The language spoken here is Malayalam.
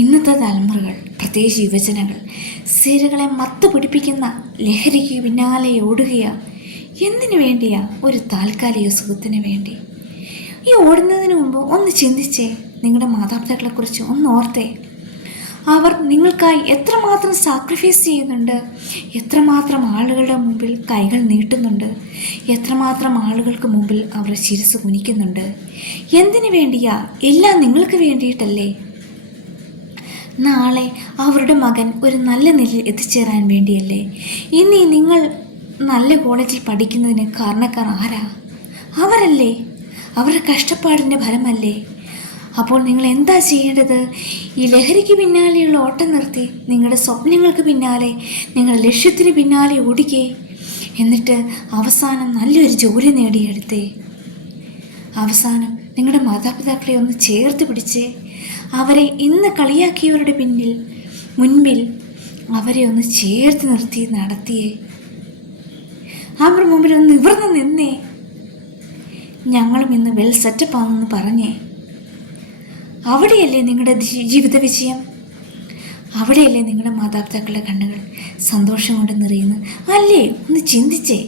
ഇന്നത്തെ തലമുറകൾ, പ്രത്യേകിച്ച് യുവജനങ്ങൾ, സ്ഥിരകളെ മത്ത് പിടിപ്പിക്കുന്ന ലഹരിക്ക് പിന്നാലെ ഓടുകയാണ്. എന്തിനു വേണ്ടിയാ? ഒരു താൽക്കാലിക സുഖത്തിന് വേണ്ടി. ഈ ഓടുന്നതിന് മുമ്പ് ഒന്ന് ചിന്തിച്ചേ. നിങ്ങളുടെ മാതാപിതാക്കളെക്കുറിച്ച് ഒന്ന് ഓർത്തേ. അവർ നിങ്ങൾക്കായി എത്രമാത്രം സാക്രിഫൈസ് ചെയ്യുന്നുണ്ട്, എത്രമാത്രം ആളുകളുടെ മുമ്പിൽ കൈകൾ നീട്ടുന്നുണ്ട്, എത്രമാത്രം ആളുകൾക്ക് മുമ്പിൽ അവർ ശിരസ് കുനിക്കുന്നുണ്ട്. എന്തിനു വേണ്ടിയാ? എല്ലാം നിങ്ങൾക്ക് വേണ്ടിയിട്ടല്ലേ? നാളെ അവരുടെ മകൻ ഒരു നല്ല നിലയിൽ എത്തിച്ചേരാൻ വേണ്ടിയല്ലേ? ഇനി നിങ്ങൾ നല്ല കോളേജിൽ പഠിക്കുന്നതിന് കാരണക്കാർ ആരാ? അവരല്ലേ? അവരുടെ കഷ്ടപ്പാടിൻ്റെ ഫലമല്ലേ? അപ്പോൾ നിങ്ങൾ എന്താ ചെയ്യേണ്ടത്? ഈ ലഹരിക്ക് പിന്നാലെയുള്ള ഓട്ടം നിർത്തി നിങ്ങളുടെ സ്വപ്നങ്ങൾക്ക് പിന്നാലെ, നിങ്ങളുടെ ലക്ഷ്യത്തിന് പിന്നാലെ ഓടിക്കേ. എന്നിട്ട് അവസാനം നല്ലൊരു ജോലി നേടിയെടുത്തേ. അവസാനം നിങ്ങളുടെ മാതാപിതാക്കളെ ഒന്ന് ചേർത്ത് പിടിച്ചേ. അവരെ ഇന്ന് കളിയാക്കിയവരുടെ മുൻപിൽ അവരെ ഒന്ന് ചേർത്ത് നിർത്തി നടത്തിയേ. അവരുടെ മുമ്പിൽ ഒന്ന് നിവർന്ന് നിന്നേ. ഞങ്ങളും ഇന്ന് വെൽ സെറ്റപ്പാണെന്ന് പറഞ്ഞേ. അവിടെയല്ലേ നിങ്ങളുടെ ജീവിത വിജയം? അവിടെയല്ലേ നിങ്ങളുടെ മാതാപിതാക്കളുടെ കണ്ണുകൾ സന്തോഷം കൊണ്ട് നിറയുന്നത്? അല്ലേ? ഒന്ന് ചിന്തിച്ചേ.